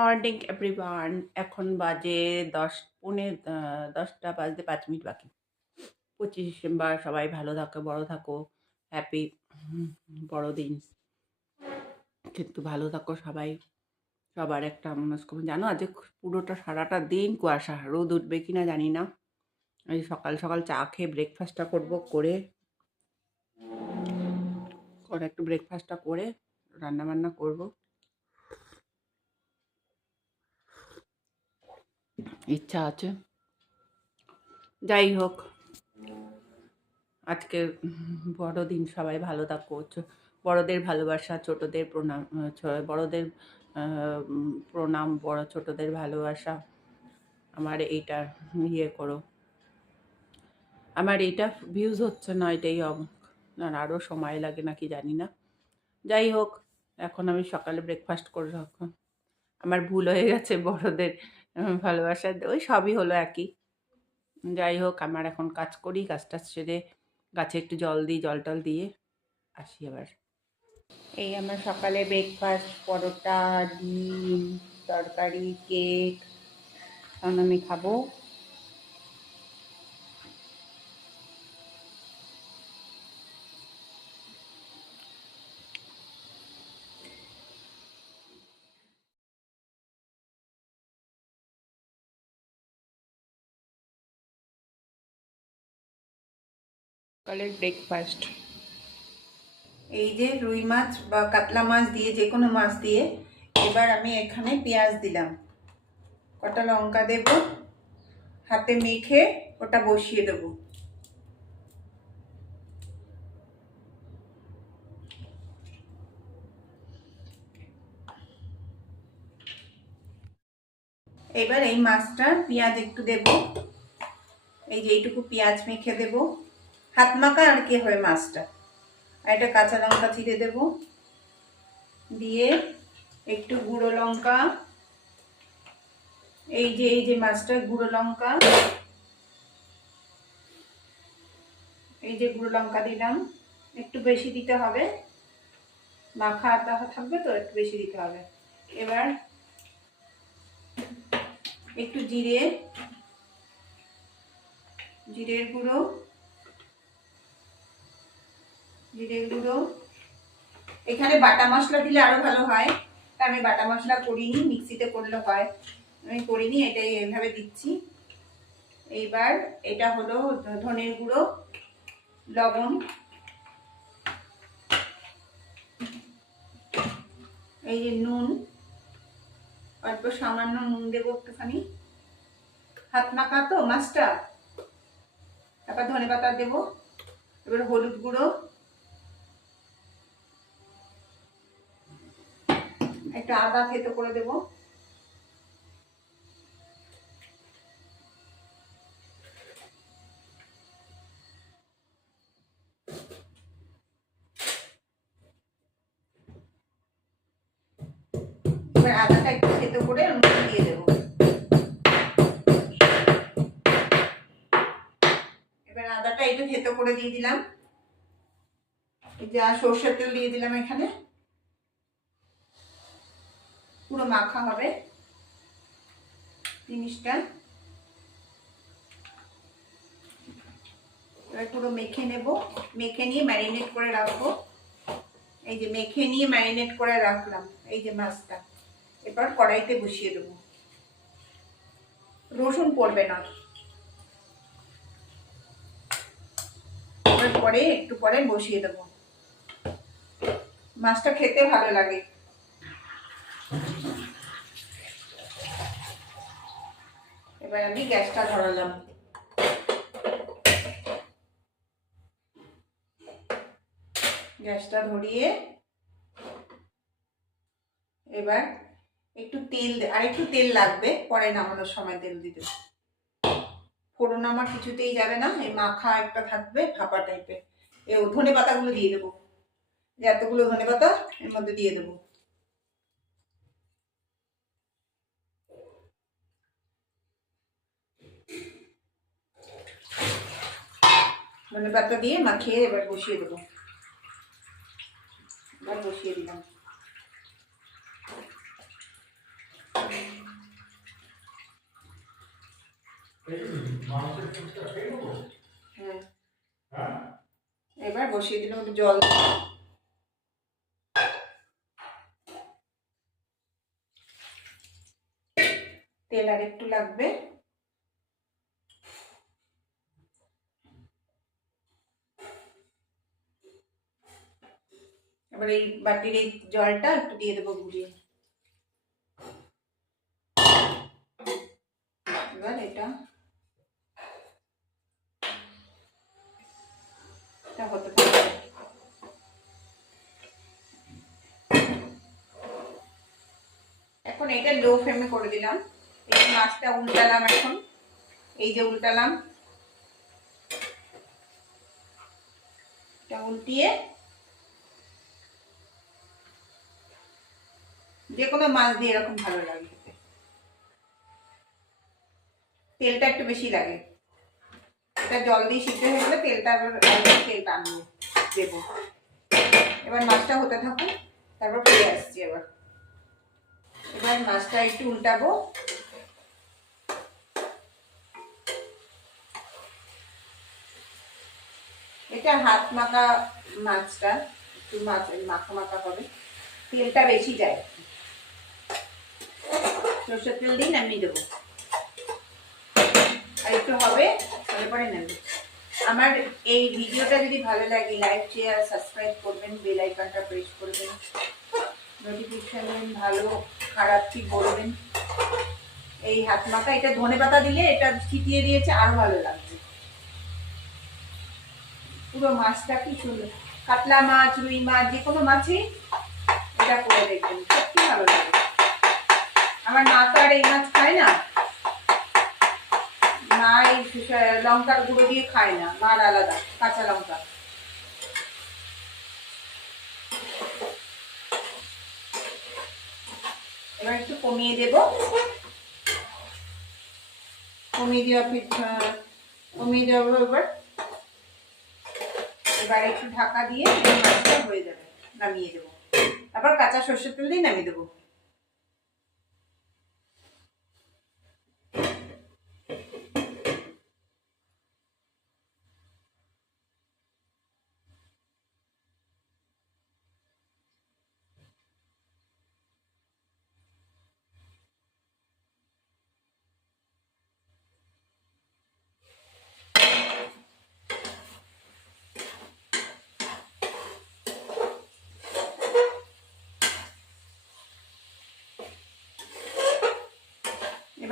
Morning everyone এখন বাজে দশ, পৌনে দশটা বাজতে পাঁচ মিনিট বাকি। পঁচিশ ডিসেম্বর, সবাই ভালো থাকো, বড় থাকো। হ্যাপি বড়দিন। কিন্তু ভালো থাকো সবাই। সবার একটা মনস্কাম জানো আজ পুরোটা সারাটা দিন কুয়াশা। রোদ উঠবে কি না জানি না। এই সকাল সকাল চা খেয়ে ব্রেকফাস্টটা করব, করে একটু ব্রেকফাস্টটা করে রান্না বান্না করব। ইচ্ছা আছে? যাই হোক। আজকে বড়দিন, সবাই ভালো থাকো। বড়দের ভালোবাসা, ছোটদের প্রণাম বড়দের প্রণাম, বড়, ছোটদের ভালোবাসা। আমার এইটা ইয়ে করো। আমার এইটা ভিউজ হচ্ছে না, এটাই না আরও সময় লাগে নাকি জানি না। যাই হোক, এখন আমি সকালে ব্রেকফাস্ট করে রাখো আমার ভুল হয়ে গেছে বড়দের ভালোবাসা ওই সবই হলো একই। যাই হোক, আমার এখন কাজ করি কাজটা সেরে গাছে একটু জল দিই, জল টল দিয়ে আসি আবার। এই আমার সকালে ব্রেকফাস্ট পরোটা, ডিম, তরকারি কেক এখন আমি খাব। সকালের ব্রেকফাস্ট এই যে রুই মাছ বা কাতলা মাছ দিয়ে যে কোনো মাছ দিয়ে এবার আমি এখানে পেঁয়াজ দিলাম। কটা লঙ্কা দেব, হাতে মেখে ওটা বসিয়ে দেবো। এবার এই মাছটা পেঁয়াজ একটু দেব। এই যে এইটুকু পেঁয়াজ মেখে দেব। হাত মাখা আর কি হবে মাছটা? আর এটা কাঁচা লঙ্কা চিড়ে দেব। দিয়ে একটু গুঁড়ো লঙ্কা। এই যে এই যে মাছটা, গুঁড়ো লঙ্কা। এই যে গুঁড়ো লঙ্কা দিলাম। একটু বেশি দিতে হবে। মাখা আটা থাকবে তো, একটু বেশি দিতে হবে। এবার একটু জিরে, জিরের গুঁড়ো। জিরের গুঁড়ো। এখানে বাটা মশলা দিলে আরও ভালো হয়। তা আমি বাটা মশলা করিনি, মিক্সিতে করলে হয়। আমি করিনি, এটাই এইভাবে দিচ্ছি। এইবার এটা হলো ধনের গুঁড়ো, লবণ। এই যে নুন, অল্প সামান্য নুন দেবো একটুখানি। হাত মাখা তো, মাছটা? তারপর ধনে পাতা দেবো। এবার হলুদ গুঁড়ো। একটা আদা থেতো করে দেবো। এবার আদাটা একটু থেতো করে দিয়ে দেবো। এবার আদাটা একটু থেতো করে দিয়ে দিলাম। যে সর্ষের তেল দিয়ে দিলাম এখানে। পুরো মাখা হবে জিনিসটা। পুরো মেখে নেব। মেখে নিয়ে ম্যারিনেট করে রাখব। এই যে মেখে নিয়ে ম্যারিনেট করে রাখলাম, এই যে মাছটা। এবার কড়াইতে বসিয়ে দেবো। রসুন পড়বে না। পরে একটু পরে বসিয়ে দেবো। মাছটা খেতে ভালো লাগে। এবার আমি গ্যাসটা ধরালাম। গ্যাসটা ধরিয়ে এবার একটু তেল আর একটু তেল লাগবে, পরে নামানোর সময় তেল দিতে। ফোড়ন আমার কিছুতেই যাবে না, এই মাখা একটা থাকবে ফাঁপা টাইপের এ ধনে পাতাগুলো দিয়ে দেবো। এতগুলো ধনে পাতা এর মধ্যে দিয়ে দেবো। ধনে পাতা দিয়ে মাখিয়ে এবার বসিয়ে দেবো। এবার বসিয়ে দিলাম। হ্যাঁ। এবার বসিয়ে দিলাম একটু জল। তেল আর একটু লাগবে। এবার এই বাটির এই জলটা একটু দিয়ে দেবো গুলিয়ে এবার এটা হতে থাকবে এখন এটা লো ফ্লেমে করে দিলাম। এই মাছটা উল্টালাম এখন। এই যে উল্টালাম। উল্টিয়ে যে কোনো মাছ দিয়ে এরকম ভালো লাগে খেতে। তেলটা একটু বেশি লাগে। এটা জল দিয়ে সিদ্ধ হয়ে গেলে তেলটা আবার তেলটা আনব দেবো। এবার মাছটা হতে থাকুন তারপর ফিরে আসছি এবার এবার মাছটা একটু উল্টাবো। এটা হাত মাখা মাছটা, একটু মাছ, মাখা মাখা হবে তেলটা বেশি যায়। সর্ষের তেল দিয়ে নামিয়ে দেবো। আর একটু হবে তারপরে নেবে আমার এই ভিডিওটা যদি ভালো লাগে লাইক শেয়ার সাবস্ক্রাইব করবেন বেল আইকনটা প্রেস করবেন। নোটিফিকেশন ভালো, খারাপ কি বলবেন? এই হাত মাখা, এটা ধনে পাতা দিলে এটা ছিটিয়ে দিয়েছে, আরও ভালো লাগবে। পুরো মাছটা কি সুন্দর। কাতলা মাছ, রুই মাছ যে কোনো মাছই এটা করে দেখবেন, সত্যি ভালো লাগে। আমার মা আর এই মাছ খায় না। মা এই লঙ্কার গুঁড়ো দিয়ে খায় না মার আলাদা কাঁচা লঙ্কা। এবার একটু কমিয়ে দেব। কমিয়ে দেওয়া আহ, কমিয়ে দেওয়া এবার। এবার একটু ঢাকা দিয়ে মাছটা হয়ে যাবে নামিয়ে দেবো। তারপর কাঁচা সর্ষের তেল দিয়ে নামিয়ে দেবো।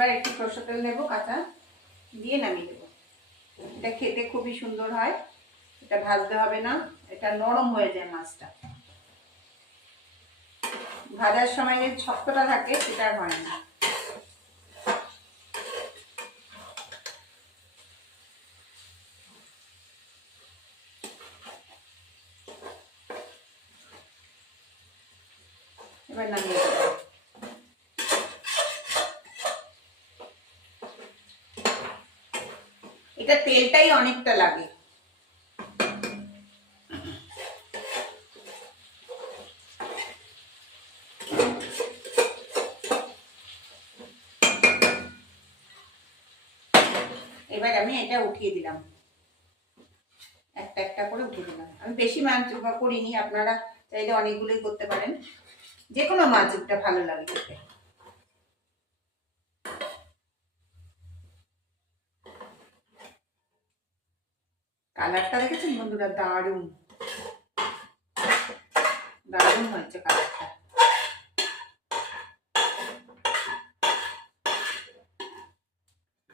এবার একটু সরষের তেল নেব, কাঁচা দিয়ে নামিয়ে দেবো। এটা খেতে খুবই সুন্দর হয়, এটা ভাজতে হবে না, এটা নরম হয়ে যায় মাছটা। ভাজার সময় যে শক্তটা থাকে, সেটা হয় না। এবার নামিয়ে দেবো। এটা তেলটাই অনেকটা লাগে। এবার আমি এটা উঠিয়ে দিলাম। একটা একটা করে উঠিয়ে দিলাম আমি বেশি মাছ করিনি, আপনারা চাইলে অনেকগুলোই করতে পারেন। যে কোনো মাছ ভালো লাগে কালারটা দেখেছেন বন্ধুরা? দারুণ। দারুণ হয়েছে কালারটা।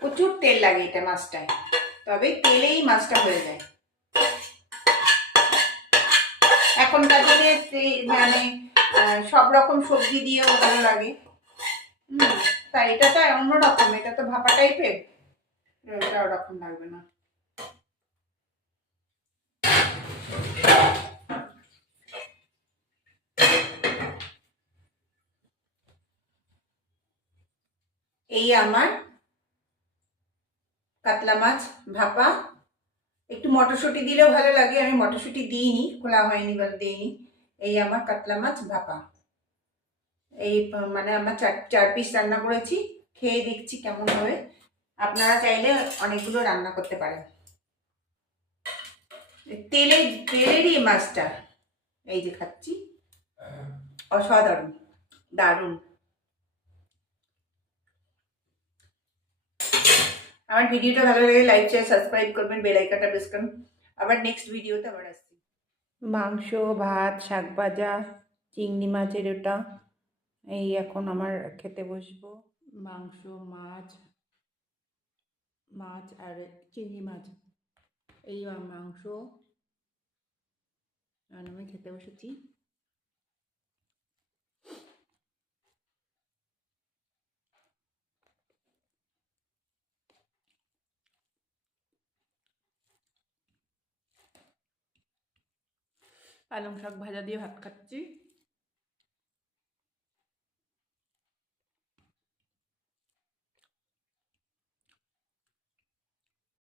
প্রচুর তেল লাগে এটা মাছটায়। তবে তেলেই মাছটা হয়ে যায়। এখনকার দিনে মানে সব রকম সবজি দিয়েও ভালো লাগে। তা এটা তো অন্যরকম, এটা তো ভাপা টাইপের এটা ওরকম লাগবে না। এই আমার কাতলা মাছ ভাপা। একটু মটরশুঁটি দিলেও ভালো লাগে, আমি মটরশুঁটি দিইনি, খোলা হয়নি বা দিইনি। এই আমার কাতলা মাছ ভাপা। এই মানে আমরা চার চার পিস রান্না করেছি, খেয়ে দেখছি কেমন হবে আপনারা চাইলে অনেকগুলো রান্না করতে পারেন। তেলে তেলেরই মাছটা। এই যে খাচ্ছি। অসাধারণ, দারুণ। আমার ভিডিওটা ভালো লাগে লাইক শেয়ার সাবস্ক্রাইব করবেন বেল আইকনটা প্রেস করুন। আবার নেক্সট ভিডিওতে আবার আসছি। মাংস, ভাত, শাক ভাজা, চিংড়ি মাছের ওটা। এই এখন আমার খেতে বসবো। মাংস, মাছ মাছ আর চিংড়ি মাছ। এই মাংস। আর আমি খেতে বসেছি। পালং শাক ভাজা দিয়ে ভাত খাচ্ছি।